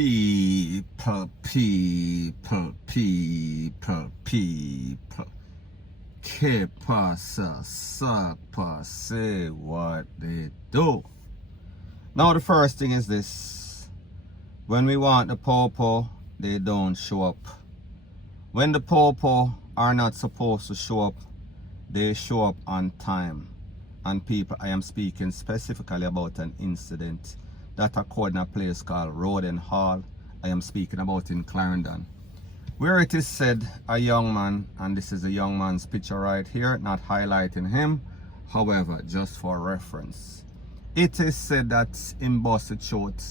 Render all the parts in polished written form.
People. Que pasa, sapa, say what they do. Now the first thing is this. When we want the popo, they don't show up. When the popo are not supposed to show up, they show up on time. And people, I am speaking specifically about an incident that occurred in a place called Roden Hall. I am speaking about in Clarendon, where it is said a young man, and this is a young man's picture right here, not highlighting him, however, just for reference. It is said that in busted short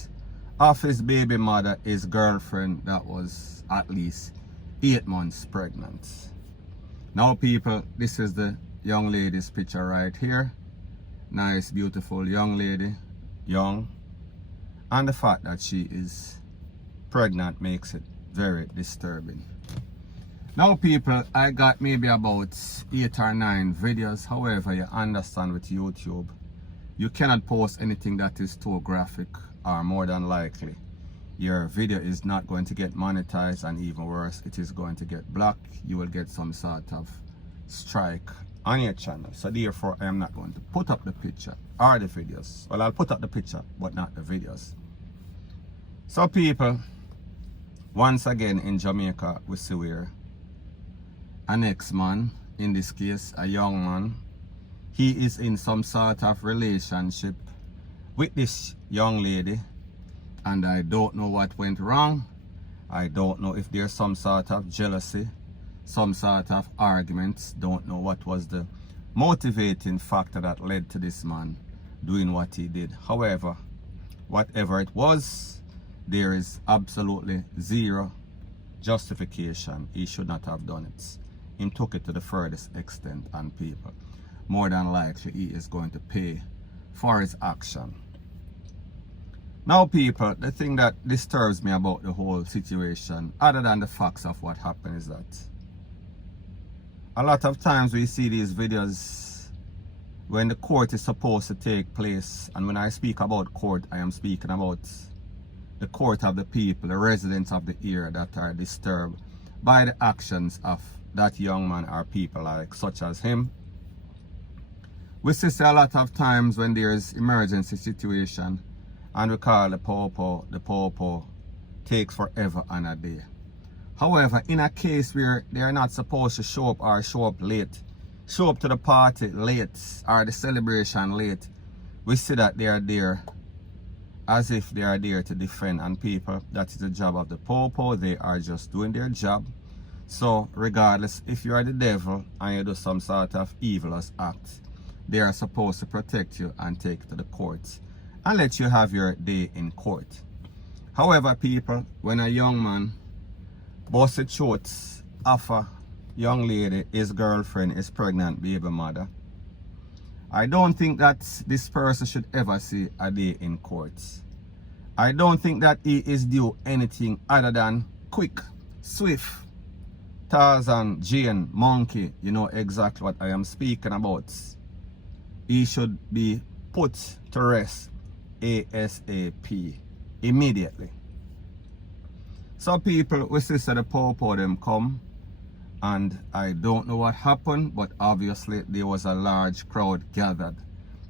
of his baby mother, his girlfriend that was at least 8 months pregnant. Now people, this is the young lady's picture right here. Nice, beautiful young lady, young. And the fact that she is pregnant makes it very disturbing. Now people, I got maybe about 8 or 9 videos. However, you understand with YouTube, you cannot post anything that is too graphic, or more than likely your video is not going to get monetized, and even worse, it is going to get blocked. You will get some sort of strike on your channel. So therefore, I am not going to put up the picture or the videos. Well, I'll put up the picture, but not the videos. So people, once again in Jamaica, we see where an ex-man, in this case a young man, he is in some sort of relationship with this young lady, and I don't know what went wrong. I don't know if there's some sort of jealousy, some sort of arguments. Don't know what was the motivating factor that led to this man doing what he did. However, whatever it was, there is absolutely zero justification. He should not have done it. He took it to the furthest extent, and people, more than likely, he is going to pay for his action. Now people, the thing that disturbs me about the whole situation, other than the facts of what happened, is that a lot of times we see these videos when the court is supposed to take place. And when I speak about court, I am speaking about the court of the people, the residents of the area that are disturbed by the actions of that young man or people like such as him. We see a lot of times when there's emergency situation and we call the popo takes forever and a day. However, in a case where they are not supposed to show up or show up late, show up to the party late or the celebration late, we see that they are there as if they are there to defend. And people, that is the job of the popo. They are just doing their job. So regardless if you are the devil and you do some sort of evilous act, they are supposed to protect you and take you to the courts and let you have your day in court. However people, when a young man busted shorts of a young lady, his girlfriend, his pregnant baby mother, I don't think that this person should ever see a day in court. I don't think that he is due anything other than quick, swift, Tarzan, Jane, monkey. You know exactly what I am speaking about. He should be put to rest ASAP, immediately. So people, we see the popo them come, and I don't know what happened, but obviously there was a large crowd gathered.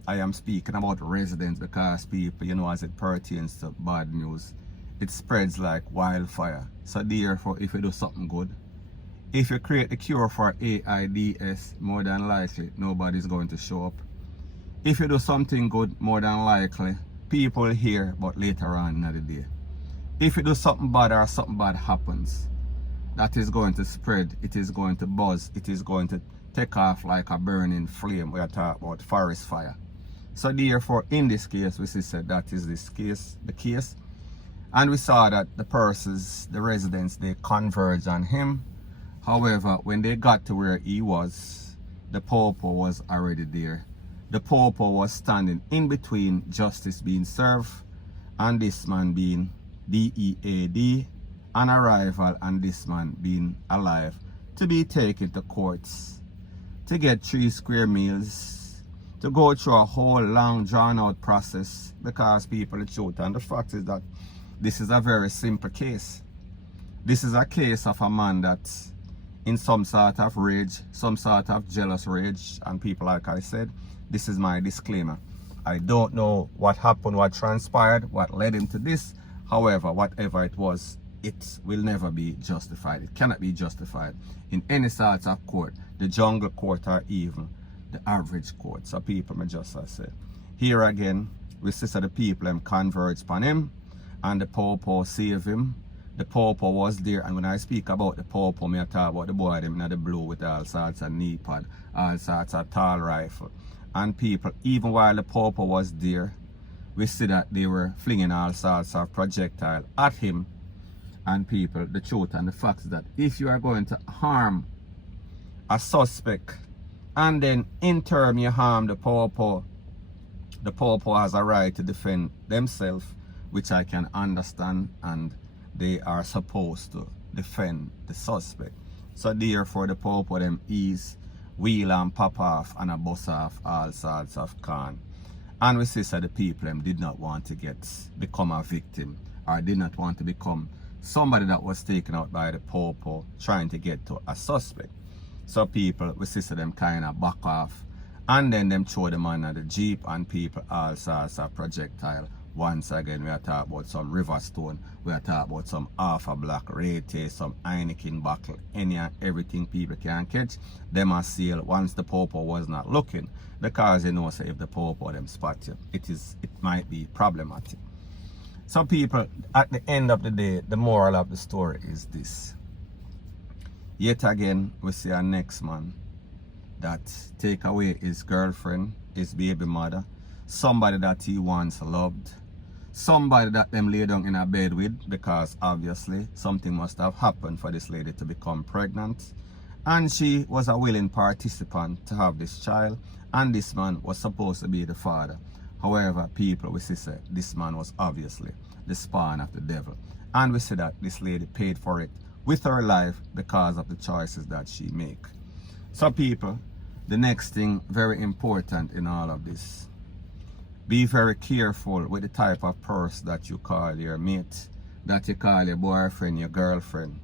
I am speaking about residents because people, you know, as it pertains to bad news, it spreads like wildfire. So therefore, if you do something good, if you create a cure for AIDS, more than likely nobody's going to show up. If you do something good, more than likely people hear, but later on in the day. If you do something bad or something bad happens, that is going to spread, it is going to buzz, it is going to take off like a burning flame. We are talking about forest fire. So therefore, in this case, we see said that is the case. And we saw that the persons, the residents, they converged on him. However, when they got to where he was, the popo was already there. The popo was standing in between justice being served and this man being DEAD, an arrival, and this man being alive to be taken to courts to get 3 square meals, to go through a whole long drawn out process, because people, the truth and the fact is that This is a very simple case. This is a case of a man that in some sort of rage, some sort of jealous rage, and people, like I said, this is my disclaimer. I don't know what happened, what transpired, what led him to this. However, whatever it was, it will never be justified. It cannot be justified in any sort of court, the jungle court or even the average court. So people, may just say, here again, we see the people converge upon him, and the Popo save him. The Popo was there, and when I speak about the Popo, I talk about the boy them in the blue with all sorts of knee pad, all sorts of tall rifle. And people, even while the Popo was there, we see that they were flinging all sorts of projectile at him. And people, the truth and the fact is that if you are going to harm a suspect, and then in turn you harm the Popo has a right to defend themselves, which I can understand, and they are supposed to defend the suspect. So therefore the Popo them is wheel and pop off and a bus off all sorts of con. And we see that the people them did not want to become a victim, or did not want to become somebody that was taken out by the Popo trying to get to a suspect. So people, we see them kind of back off, and then them throw them under the jeep, and people all sorts of projectile. Once again, we are talking about some river stone, we are talking about some half a black rate, some Heineken bottle, any and everything people can catch. Them are sealed once the Popo was not looking, because you know, say if the Popo them spot you, it might be problematic. So people, at the end of the day, the moral of the story is this. Yet again, we see our next man that take away his girlfriend, his baby mother, somebody that he once loved, somebody that them lay down in a bed with, because obviously something must have happened for this lady to become pregnant, and she was a willing participant to have this child, and this man was supposed to be the father. However, people, we see say this man was obviously the spawn of the devil, and we see that this lady paid for it with her life because of the choices that she make. So people, the next thing very important in all of this, be very careful with the type of person that you call your mate, that you call your boyfriend, your girlfriend.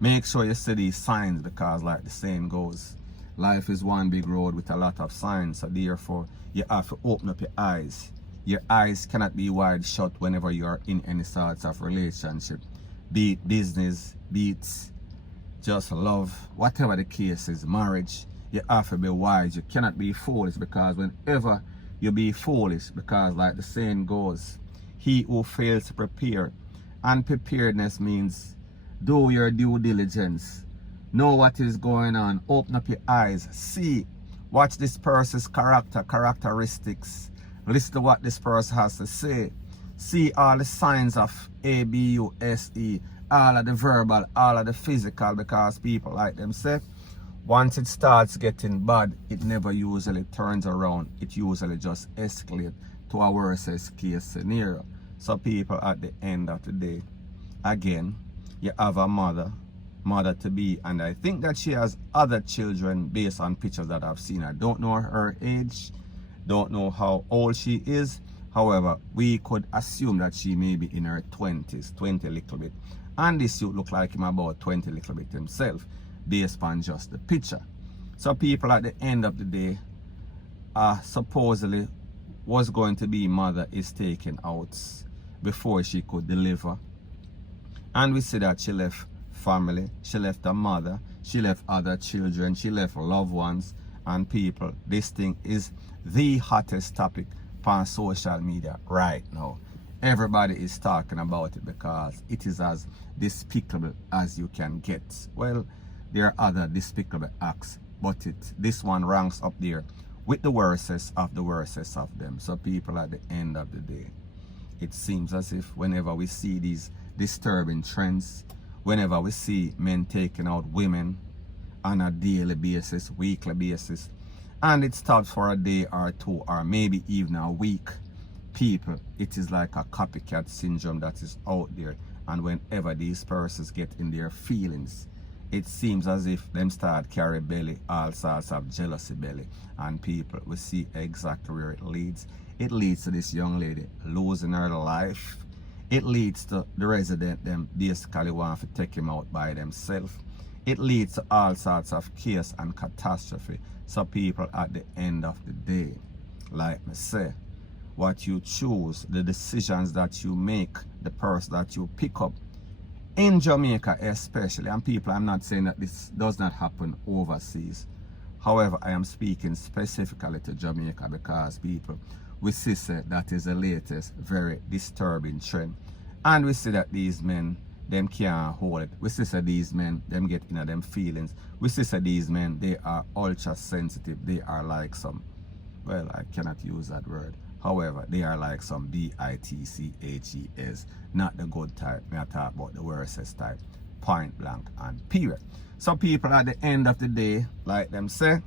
Make sure you see these signs, because like the saying goes, life is one big road with a lot of signs. So therefore, you have to open up your eyes. Your eyes cannot be wide shut whenever you are in any sorts of relationship. Be it business, be it just love, whatever the case is, marriage, you have to be wise. You cannot be foolish, because whenever you be foolish, because like the saying goes, he who fails to prepare, and preparedness means do your due diligence, know what is going on, open up your eyes, see, watch this person's characteristics, listen to what this person has to say, see all the signs of ABUSE, all of the verbal, all of the physical, because people, like them say, once it starts getting bad, it never usually turns around. It usually just escalates to a worst case scenario. So people, at the end of the day, again, you have a mother to be, and I think that she has other children based on pictures that I've seen. I don't know her age, don't know how old she is. However, we could assume that she may be in her 20s, 20 a little bit. And this suit look like him about 20 a little bit himself, based on just the picture. So people, at the end of the day, supposedly was going to be mother is taken out before she could deliver. And we see that she left family, she left a mother, she left other children, she left loved ones. And people, this thing is the hottest topic on social media right now. Everybody is talking about it because it is as despicable as you can get. Well, there are other despicable acts, but this one ranks up there with the worstest of them. So people, at the end of the day, it seems as if whenever we see these disturbing trends, whenever we see men taking out women on a daily basis, weekly basis, and it stops for a day or two or maybe even a week, people, it is like a copycat syndrome that is out there. And whenever these persons get in their feelings, it seems as if them start carry belly, all sorts of jealousy belly. And people, we see exactly where it leads. It leads to this young lady losing her life. It leads to the resident them basically want to take him out by themselves. It leads to all sorts of chaos and catastrophe. So people at the end of the day, like me say, what you choose, the decisions that you make, the person that you pick up, in Jamaica especially, and people, I'm not saying that this does not happen overseas. However, I am speaking specifically to Jamaica because people, we see that is the latest very disturbing trend. And we see that these men, them can't hold it. We see that these men, them get in them feelings. We see that these men, they are ultra sensitive. They are like some, well, I cannot use that word. However, they are like some bitches, not the good type. Me I talk about the worstest type, point blank and period. So people at the end of the day, like them say,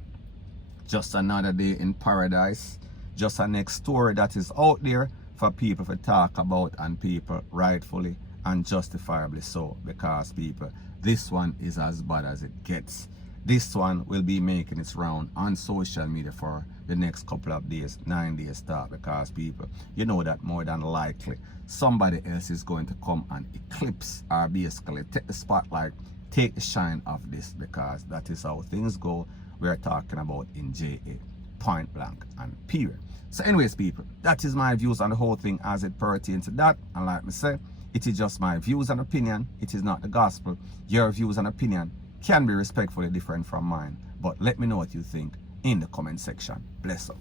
just another day in paradise, just a next story that is out there for people to talk about, and people rightfully and justifiably so, because people, this one is as bad as it gets. This one will be making its round on social media for the next couple of days, 9 days start, because people, you know that more than likely somebody else is going to come and eclipse or basically take the spotlight, take the shine of this, because that is how things go. We're talking about in JA, point blank and period. So anyways people, that is my views on the whole thing as it pertains to that. And like me say, it is just my views and opinion. It is not the gospel. Your views and opinion can be respectfully different from mine, but let me know what you think in the comment section. Bless up.